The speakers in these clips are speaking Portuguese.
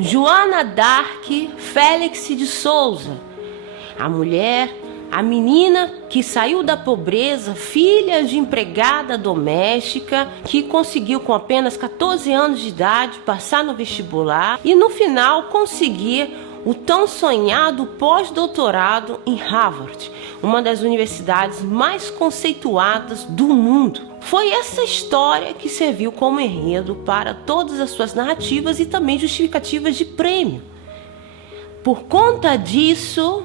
Joana d'Arc Félix de Souza, a mulher, a menina que saiu da pobreza, filha de empregada doméstica, que conseguiu com apenas 14 anos de idade passar no vestibular e no final conseguir o tão sonhado pós-doutorado em Harvard, uma das universidades mais conceituadas do mundo. Foi essa história que serviu como enredo para todas as suas narrativas e também justificativas de prêmio. Por conta disso,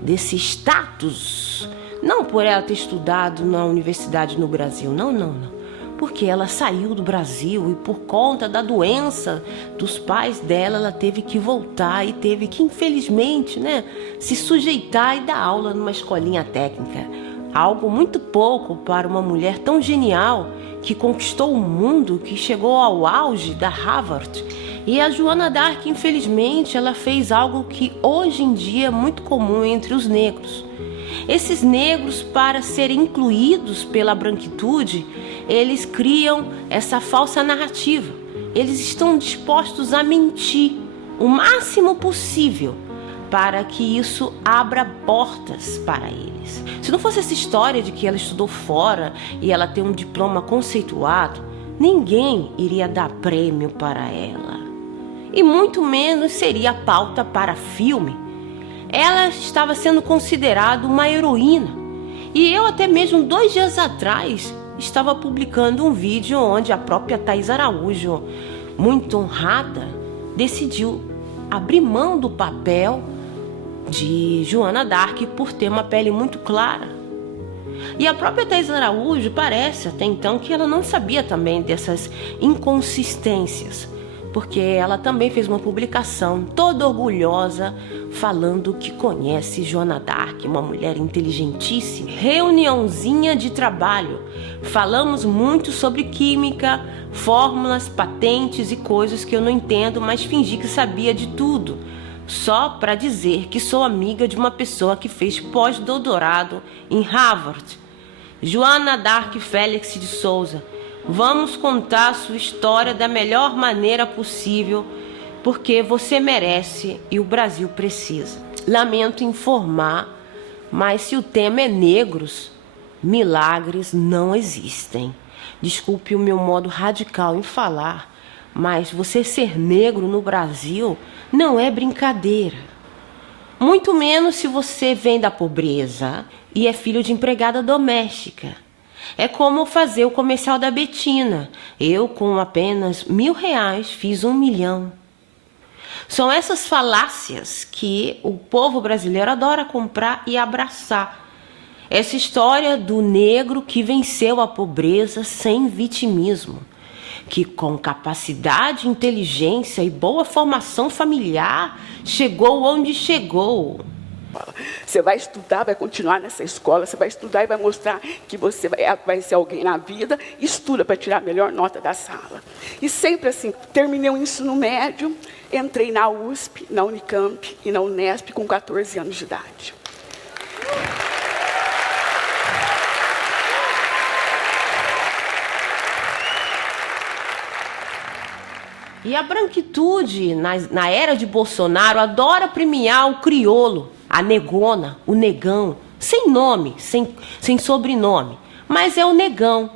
desse status, não por ela ter estudado na universidade no Brasil, não. Porque ela saiu do Brasil e por conta da doença dos pais dela, ela teve que voltar e teve que, infelizmente, se sujeitar e dar aula numa escolinha técnica. Algo muito pouco para uma mulher tão genial que conquistou o mundo, que chegou ao auge da Harvard. E a Joana d'Arc, infelizmente, ela fez algo que hoje em dia é muito comum entre os negros. Esses negros, para serem incluídos pela branquitude, eles criam essa falsa narrativa. Eles estão dispostos a mentir o máximo possível para que isso abra portas para eles. Se não fosse essa história de que ela estudou fora e ela tem um diploma conceituado, ninguém iria dar prêmio para ela. E muito menos seria pauta para filme. Ela estava sendo considerada uma heroína. E eu até mesmo 2 dias atrás estava publicando um vídeo onde a própria Thaís Araújo, muito honrada, decidiu abrir mão do papel de Joana d'Arc por ter uma pele muito clara. E a própria Thaís Araújo parece até então que ela não sabia também dessas inconsistências, porque ela também fez uma publicação toda orgulhosa falando que conhece Joana d'Arc, uma mulher inteligentíssima. Reuniãozinha de trabalho. Falamos muito sobre química, fórmulas, patentes e coisas que eu não entendo, mas fingi que sabia de tudo, só para dizer que sou amiga de uma pessoa que fez pós-doutorado em Harvard. Joana d'Arc Félix de Souza, vamos contar a sua história da melhor maneira possível, porque você merece e o Brasil precisa. Lamento informar, mas se o tema é negros, milagres não existem. Desculpe o meu modo radical em falar, mas você ser negro no Brasil não é brincadeira. Muito menos se você vem da pobreza e é filho de empregada doméstica. É como fazer o comercial da Betina. Eu, com apenas R$1.000, fiz 1 milhão. São essas falácias que o povo brasileiro adora comprar e abraçar. Essa história do negro que venceu a pobreza sem vitimismo, que com capacidade, inteligência e boa formação familiar chegou onde chegou. Você vai estudar, vai continuar nessa escola, você vai estudar e vai mostrar que você vai ser alguém na vida, estuda para tirar a melhor nota da sala. E sempre assim, terminei o ensino médio, entrei na USP, na Unicamp e na Unesp com 14 anos de idade. E a branquitude, na era de Bolsonaro, adora premiar o crioulo, a negona, o negão, sem nome, sem sobrenome, mas é o negão.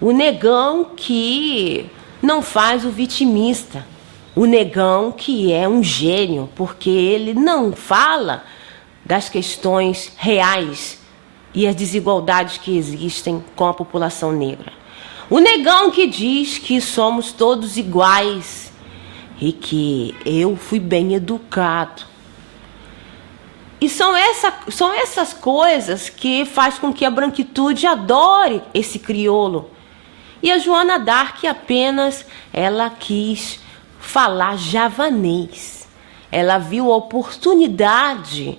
O negão que não faz o vitimista. O negão que é um gênio, porque ele não fala das questões reais e as desigualdades que existem com a população negra. O negão que diz que somos todos iguais e que eu fui bem educado. E são essas coisas que faz com que a branquitude adore esse crioulo. E a Joana d'Arc apenas, ela quis falar javanês. Ela viu a oportunidade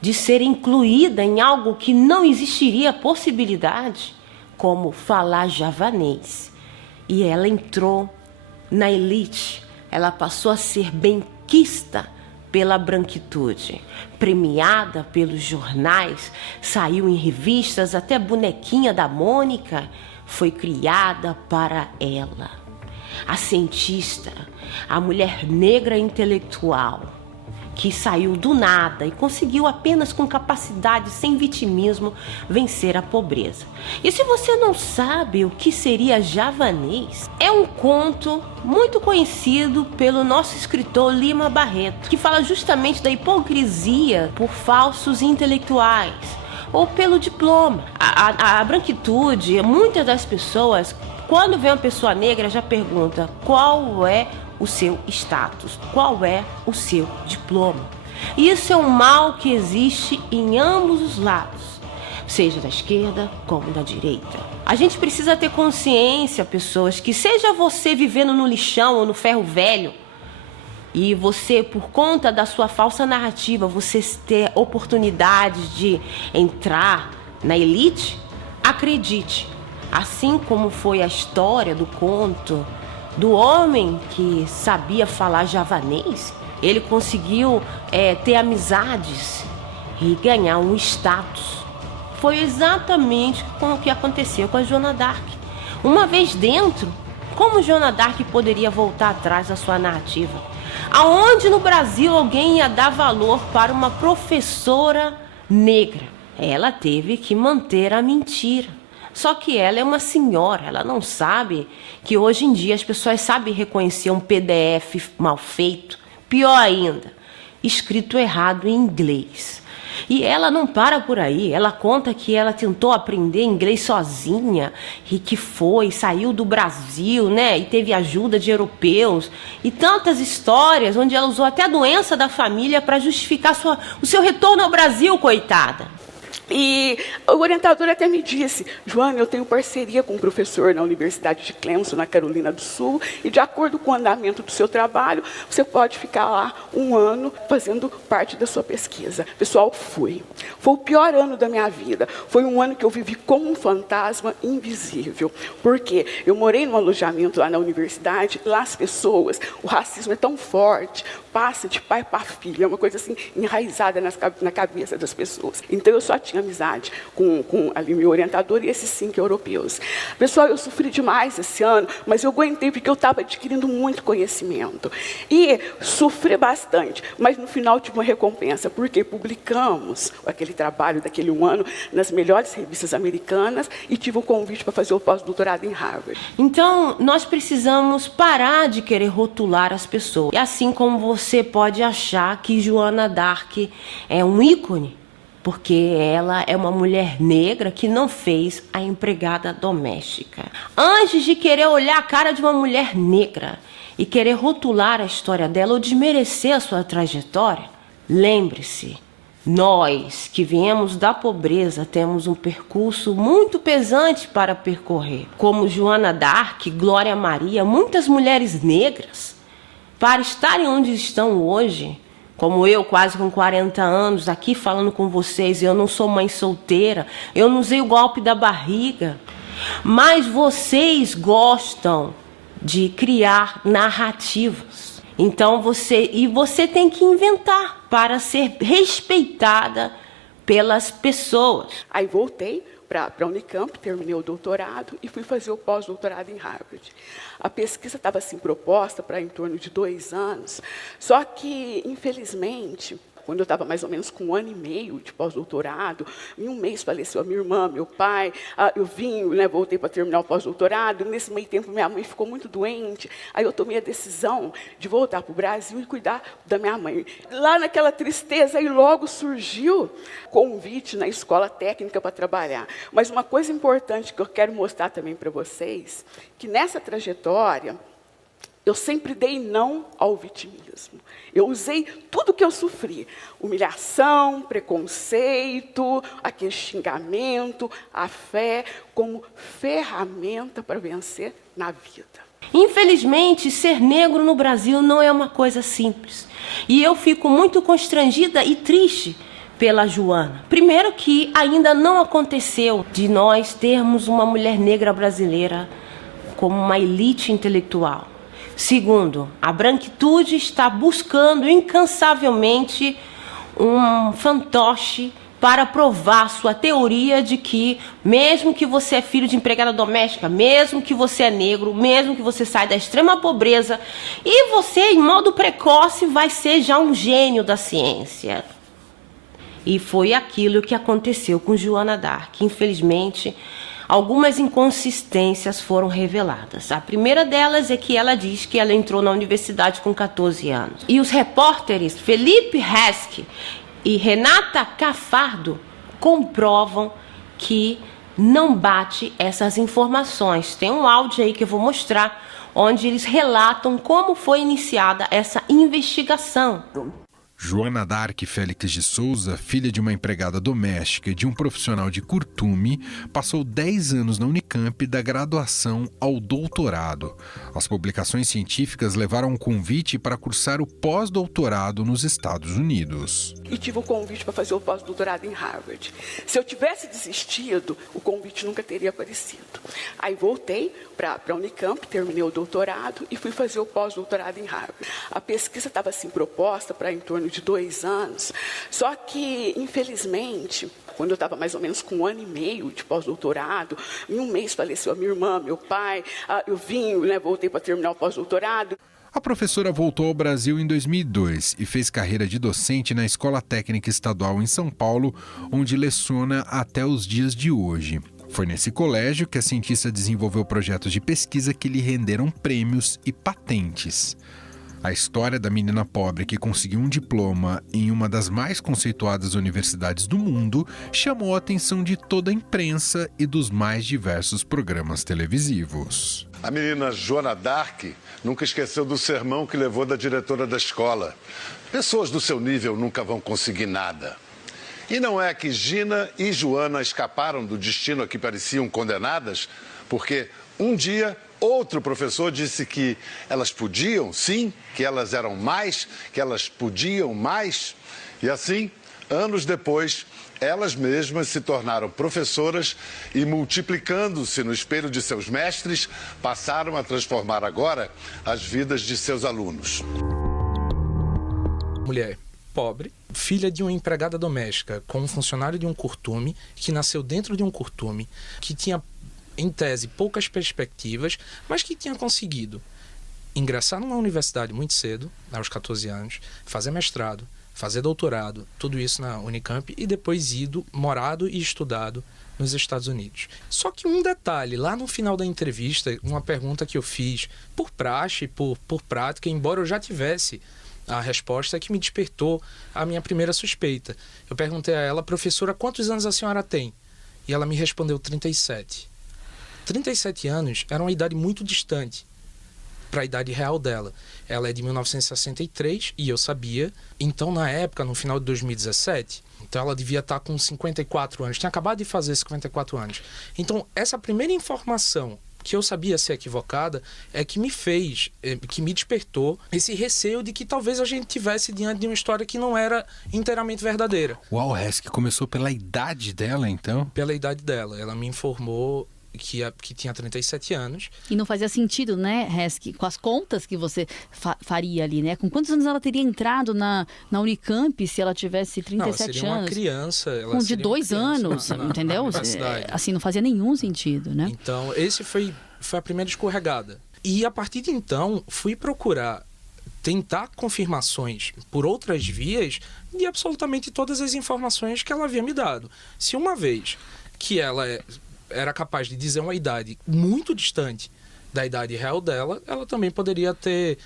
de ser incluída em algo que não existiria possibilidade, como falar javanês. E ela entrou na elite. Ela passou a ser benquista pela branquitude, premiada pelos jornais, saiu em revistas, até a bonequinha da Mônica foi criada para ela. a cientista, a mulher negra intelectual, que saiu do nada e conseguiu apenas com capacidade, sem vitimismo, vencer a pobreza. E se você não sabe o que seria javanês, é um conto muito conhecido pelo nosso escritor Lima Barreto, que fala justamente da hipocrisia por falsos intelectuais ou pelo diploma. A branquitude, muitas das pessoas, quando vê uma pessoa negra, já pergunta qual é o seu status, qual é o seu diploma. Isso é um mal que existe em ambos os lados, seja da esquerda como da direita. A gente precisa ter consciência, pessoas, que seja você vivendo no lixão ou no ferro velho, e você, por conta da sua falsa narrativa, você ter oportunidades de entrar na elite, acredite, assim como foi a história do conto do homem que sabia falar javanês, ele conseguiu ter amizades e ganhar um status. Foi exatamente o que aconteceu com a Joana d'Arc. Uma vez dentro, como Joana d'Arc poderia voltar atrás da sua narrativa? Aonde no Brasil alguém ia dar valor para uma professora negra? Ela teve que manter a mentira. Só que ela é uma senhora, ela não sabe que hoje em dia as pessoas sabem reconhecer um PDF mal feito, pior ainda, escrito errado em inglês. E ela não para por aí, ela conta que ela tentou aprender inglês sozinha e que saiu do Brasil, né, e teve ajuda de europeus e tantas histórias onde ela usou até a doença da família para justificar o seu retorno ao Brasil, coitada. E o orientador até me disse: Joana, eu tenho parceria com um professor na Universidade de Clemson, na Carolina do Sul, e de acordo com o andamento do seu trabalho, você pode ficar lá 1 ano fazendo parte da sua pesquisa. Pessoal, foi o pior ano da minha vida. Foi um ano que eu vivi como um fantasma invisível. Porque eu morei num alojamento lá na universidade, lá as pessoas, o racismo é tão forte, passa de pai para filho, é uma coisa assim enraizada na cabeça das pessoas. Então eu só tinha amizade com ali meu orientador e esses 5 europeus. Pessoal, eu sofri demais esse ano, mas eu aguentei porque eu estava adquirindo muito conhecimento. E sofri bastante, mas no final tive uma recompensa, porque publicamos aquele trabalho daquele 1 ano nas melhores revistas americanas e tive um convite para fazer o pós-doutorado em Harvard. Então, nós precisamos parar de querer rotular as pessoas. E assim como você pode achar que Joana d'Arc é um ícone, porque ela é uma mulher negra que não fez a empregada doméstica. Antes de querer olhar a cara de uma mulher negra e querer rotular a história dela ou desmerecer a sua trajetória, lembre-se, nós que viemos da pobreza temos um percurso muito pesante para percorrer. Como Joana d'Arc, Glória Maria, muitas mulheres negras, para estarem onde estão hoje, como eu, quase com 40 anos, aqui falando com vocês, eu não sou mãe solteira, eu não usei o golpe da barriga, mas vocês gostam de criar narrativas. Então você tem que inventar para ser respeitada pelas pessoas. Aí voltei para a Unicamp, terminei o doutorado e fui fazer o pós-doutorado em Harvard. A pesquisa estava assim proposta para em torno de 2 anos, só que, infelizmente, quando eu estava mais ou menos com 1 ano e meio de pós-doutorado, em 1 mês faleceu a minha irmã, meu pai, eu vim, voltei para terminar o pós-doutorado, nesse meio tempo minha mãe ficou muito doente, aí eu tomei a decisão de voltar para o Brasil e cuidar da minha mãe. Lá naquela tristeza, aí logo surgiu convite na escola técnica para trabalhar. Mas uma coisa importante que eu quero mostrar também para vocês, que nessa trajetória, eu sempre dei não ao vitimismo. Eu usei tudo que eu sofri. Humilhação, preconceito, aquele xingamento, a fé, como ferramenta para vencer na vida. Infelizmente, ser negro no Brasil não é uma coisa simples. E eu fico muito constrangida e triste pela Joana. Primeiro que ainda não aconteceu de nós termos uma mulher negra brasileira como uma elite intelectual. Segundo, a branquitude está buscando incansavelmente um fantoche para provar sua teoria de que, mesmo que você é filho de empregada doméstica, mesmo que você é negro, mesmo que você saia da extrema pobreza, e você, em modo precoce, vai ser já um gênio da ciência. E foi aquilo que aconteceu com Joana d'Arc. Infelizmente, algumas inconsistências foram reveladas. A primeira delas é que ela diz que ela entrou na universidade com 14 anos. E os repórteres Felipe Resch e Renata Cafardo comprovam que não bate essas informações. Tem um áudio aí que eu vou mostrar, onde eles relatam como foi iniciada essa investigação. Joana d'Arc Félix de Souza, filha de uma empregada doméstica e de um profissional de curtume, passou 10 anos na Unicamp da graduação ao doutorado. As publicações científicas levaram um convite para cursar o pós-doutorado nos Estados Unidos. E tive um convite para fazer o pós-doutorado em Harvard. Se eu tivesse desistido, o convite nunca teria aparecido. Aí voltei para a Unicamp, terminei o doutorado e fui fazer o pós-doutorado em Harvard. A pesquisa estava assim proposta para em torno de 2 anos, só que, infelizmente, quando eu estava mais ou menos com 1 ano e meio de pós-doutorado, em 1 mês faleceu a minha irmã, meu pai, eu vim, voltei para terminar o pós-doutorado. A professora voltou ao Brasil em 2002 e fez carreira de docente na Escola Técnica Estadual em São Paulo, onde leciona até os dias de hoje. Foi nesse colégio que a cientista desenvolveu projetos de pesquisa que lhe renderam prêmios e patentes. A história da menina pobre que conseguiu um diploma em uma das mais conceituadas universidades do mundo chamou a atenção de toda a imprensa e dos mais diversos programas televisivos. A menina Joana d'Arc nunca esqueceu do sermão que levou da diretora da escola. Pessoas do seu nível nunca vão conseguir nada. E não é que Gina e Joana escaparam do destino a que pareciam condenadas, porque um dia outro professor disse que elas podiam, sim, que elas eram mais, que elas podiam mais. E assim, anos depois, elas mesmas se tornaram professoras e, multiplicando-se no espelho de seus mestres, passaram a transformar agora as vidas de seus alunos. Mulher pobre, filha de uma empregada doméstica com um funcionário de um curtume, que nasceu dentro de um curtume, que tinha, em tese, poucas perspectivas, mas que tinha conseguido ingressar numa universidade muito cedo, aos 14 anos, fazer mestrado, fazer doutorado, tudo isso na Unicamp, e depois morado e estudado nos Estados Unidos. Só que um detalhe, lá no final da entrevista, uma pergunta que eu fiz por praxe, por prática, embora eu já tivesse a resposta, que me despertou a minha primeira suspeita. Eu perguntei a ela: professora, quantos anos a senhora tem? E ela me respondeu 37. 37 anos era uma idade muito distante para a idade real dela. Ela é de 1963 e eu sabia. Então, na época, no final de 2017, então ela devia estar com 54 anos. Tinha acabado de fazer 54 anos. Então, essa primeira informação que eu sabia ser equivocada é que que me despertou esse receio de que talvez a gente tivesse diante de uma história que não era inteiramente verdadeira. Uau, Resch, começou pela idade dela, então? Pela idade dela. Ela me informou que tinha 37 anos. E não fazia sentido, né, Resch, com as contas que você faria ali, né? Com quantos anos ela teria entrado na Unicamp se ela tivesse 37 ela seria anos? Uma criança. Ela com de 2 anos, entendeu? Assim, não fazia nenhum sentido, né? Então, esse foi a primeira escorregada. E a partir de então, fui procurar tentar confirmações por outras vias de absolutamente todas as informações que ela havia me dado. Se uma vez que ela era capaz de dizer uma idade muito distante da idade real dela, ela também poderia ter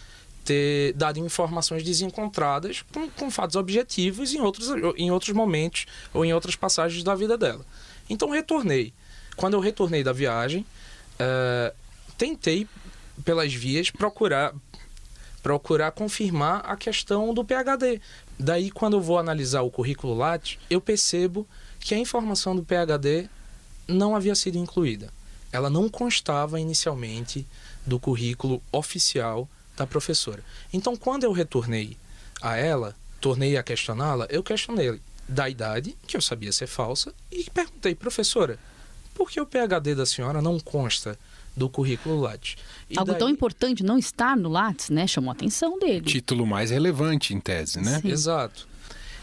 dado informações desencontradas com fatos objetivos em outros momentos ou em outras passagens da vida dela. Então retornei. Quando eu retornei da viagem, tentei pelas vias procurar confirmar a questão do PhD. Daí, quando eu vou analisar o currículo Lattes, eu percebo que a informação do PhD não havia sido incluída. Ela não constava inicialmente do currículo oficial da professora. Então, quando eu retornei a ela, tornei a questioná-la, eu questionei da idade, que eu sabia ser falsa, e perguntei: professora, por que o PhD da senhora não consta do currículo Lattes? Algo tão importante não estar no Lattes, né? Chamou a atenção dele. Título mais relevante, em tese, né? Sim. Exato.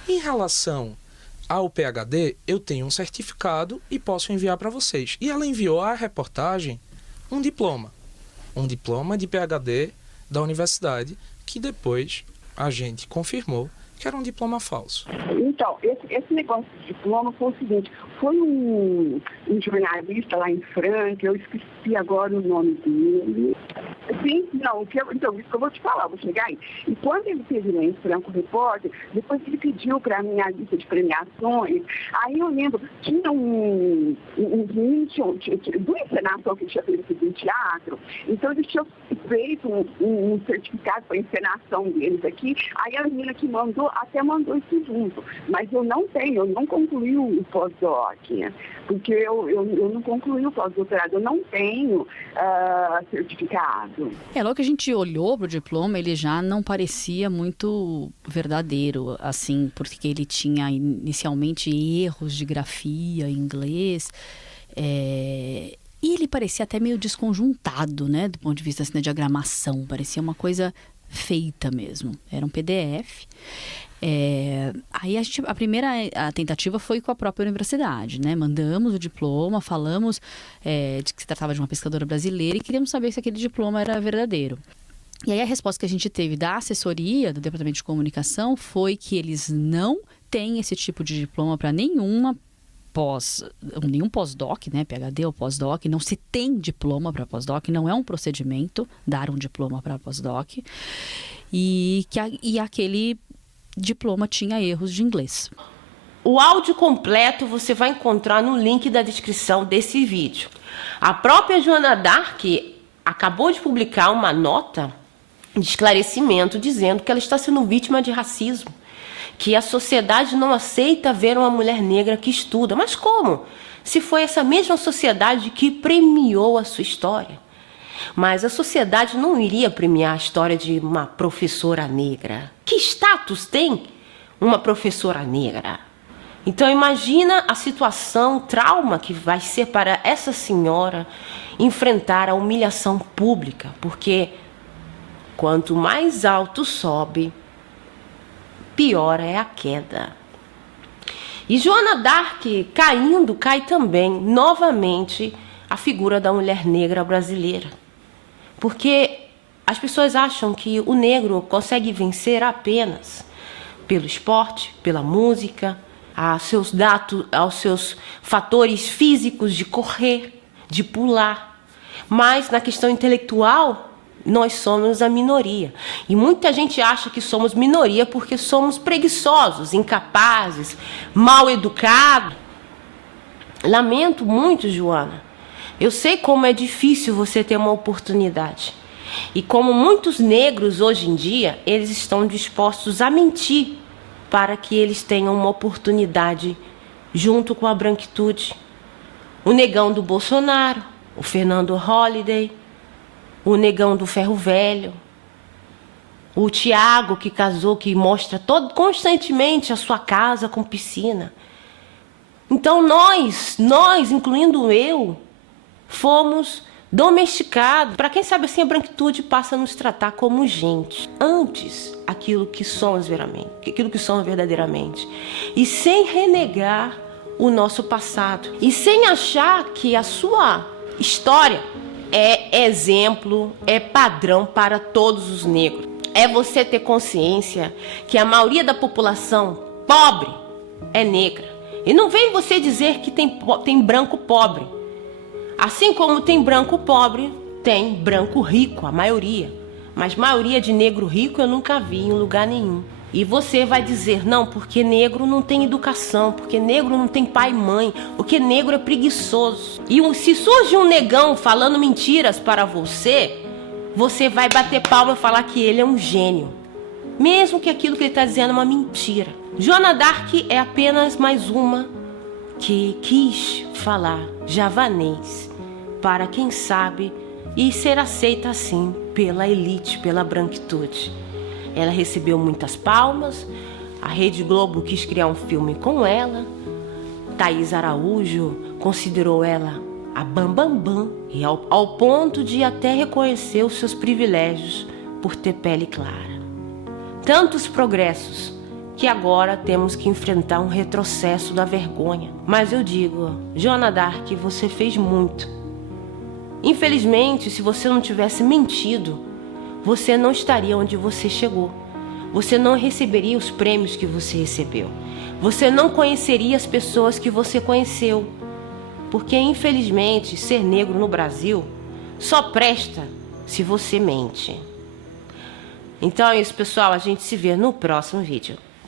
Em relação ao PhD, eu tenho um certificado e posso enviar para vocês. E ela enviou à reportagem um diploma de PhD da universidade, que depois a gente confirmou que era um diploma falso. Então, esse negócio de diploma foi o seguinte, foi um jornalista lá em Franca, eu esqueci agora o nome dele. Sim, não, então, isso que eu vou te falar, vou chegar aí. E quando ele teve lá em Franca o repórter, depois ele pediu para mim a lista de premiações, aí eu lembro, tinha um do encenação que ele tinha feito em teatro, então eles tinham feito um certificado para a encenação deles aqui, aí a menina que até mandou isso junto, mas eu não concluí o pós-doc, porque eu não concluí o pós-doutorado, eu não tenho certificado. Logo que a gente olhou pro diploma, ele já não parecia muito verdadeiro, assim, porque ele tinha inicialmente erros de grafia em inglês, e ele parecia até meio desconjuntado, né, do ponto de vista assim, da diagramação, parecia uma coisa feita mesmo, era um PDF. Aí a primeira tentativa foi com a própria universidade, né? Mandamos o diploma, falamos de que se tratava de uma pescadora brasileira e queríamos saber se aquele diploma era verdadeiro. E aí a resposta que a gente teve da assessoria do Departamento de Comunicação foi que eles não têm esse tipo de diploma para nenhum pós-doc, né, PhD ou pós-doc, não se tem diploma para pós-doc, não é um procedimento dar um diploma para pós-doc, e aquele diploma tinha erros de inglês. O áudio completo você vai encontrar no link da descrição desse vídeo. A própria Joana Dark acabou de publicar uma nota de esclarecimento dizendo que ela está sendo vítima de racismo, que a sociedade não aceita ver uma mulher negra que estuda. Mas como? Se foi essa mesma sociedade que premiou a sua história. Mas a sociedade não iria premiar a história de uma professora negra. Que status tem uma professora negra? Então imagina a situação, o trauma que vai ser para essa senhora enfrentar a humilhação pública, porque quanto mais alto sobe, pior é a queda. E Joana Dark caindo, cai também novamente a figura da mulher negra brasileira. Porque as pessoas acham que o negro consegue vencer apenas pelo esporte, pela música, aos seus fatores físicos de correr, de pular. Mas na questão intelectual, nós somos a minoria. E muita gente acha que somos minoria porque somos preguiçosos, incapazes, mal educados. Lamento muito, Joana. Eu sei como é difícil você ter uma oportunidade. E como muitos negros hoje em dia, eles estão dispostos a mentir para que eles tenham uma oportunidade junto com a branquitude. O negão do Bolsonaro, o Fernando Holliday, o negão do Ferro Velho, o Tiago que casou, que mostra constantemente a sua casa com piscina. Então nós, incluindo eu, fomos domesticados. Para quem sabe assim, a branquitude passa a nos tratar como gente. Antes, aquilo que somos verdadeiramente. E sem renegar o nosso passado. E sem achar que a sua história é exemplo, é padrão para todos os negros. É você ter consciência que a maioria da população pobre é negra. E não vem você dizer que tem branco pobre. Assim como tem branco pobre, tem branco rico, a maioria. Mas maioria de negro rico eu nunca vi em lugar nenhum. E você vai dizer, não, porque negro não tem educação, porque negro não tem pai e mãe, porque negro é preguiçoso. E se surge um negão falando mentiras para você, você vai bater palma e falar que ele é um gênio. Mesmo que aquilo que ele está dizendo é uma mentira. Joana Dark é apenas mais uma que quis falar javanês para quem sabe e ser aceita assim pela elite, pela branquitude. Ela recebeu muitas palmas, a Rede Globo quis criar um filme com ela, Thaís Araújo considerou ela a bambambam, e ao ponto de até reconhecer os seus privilégios por ter pele clara. Tantos progressos que agora temos que enfrentar um retrocesso da vergonha. Mas eu digo, Joana d'Arc, você fez muito. Infelizmente, se você não tivesse mentido, você não estaria onde você chegou. Você não receberia os prêmios que você recebeu. Você não conheceria as pessoas que você conheceu. Porque, infelizmente, ser negro no Brasil só presta se você mente. Então é isso, pessoal. A gente se vê no próximo vídeo.